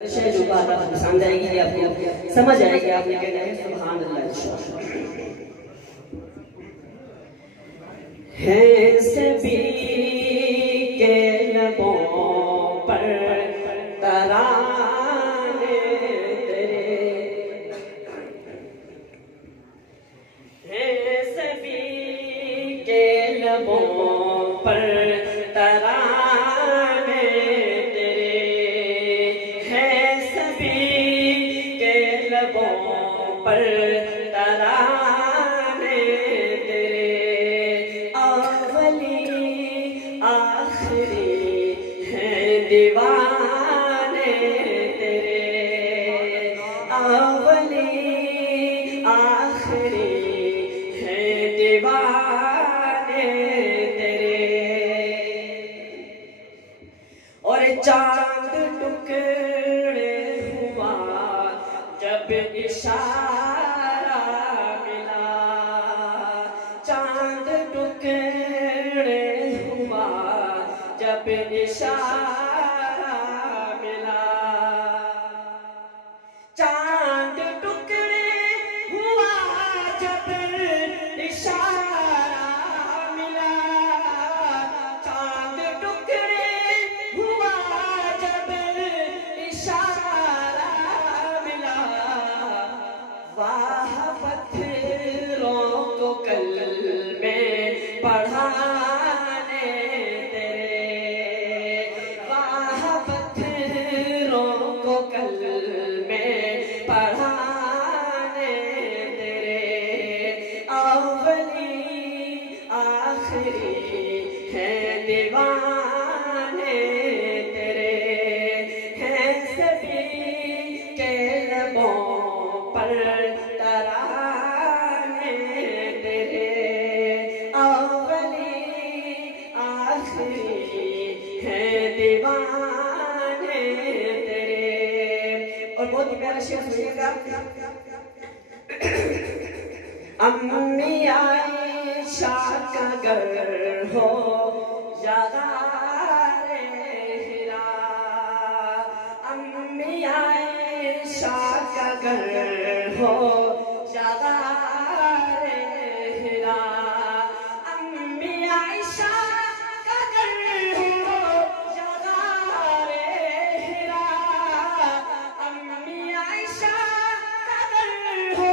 जो बात आपको समझ आएगी, आपको समझ आएगी, आपने कहना है सुभान अल्लाह। है सभी के लबों पर तराने तेरे, है सभी के लबों पर तराने तेरे, है सभी के लबों पर तराने तेरे। अवली आखिरी हैं दीवाने तेरे, अवली आखिरी हैं दीवाने तेरे। और चांद टुकड़े हुआ जब इशारा मिला, चांद टुकड़े हुआ जब इशारा मिला, चांद टुकड़े हुआ जब इशारा मिला, चांद टुकड़े हुआ जब इशारा मिला। वाह पत्थरों को कल में पढ़ाने तेरे, वाह पत्थरों को कल में पढ़ाने तेरे। अवली आखिरी हैं दीवाने तेरे, हैं सभी के लबों पर तराने तेरे। अवली आखिरी हैं दीवाने तेरे। और बहुत ही प्यारा शेर सुनिएगा। अम्मी आयशा का घर हो यादारे हिरा, अम्मी आयशा का घर हो यादारे हिरा, अम्मी आयशा का घर हो यादारे हिरा, अम्मी आयशा का घर हो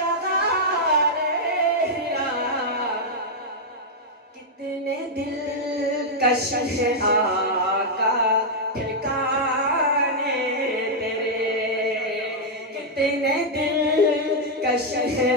यादारे हिरा। कितने दिलकश है आका ठिकाने तेरे, कितने दिलकश है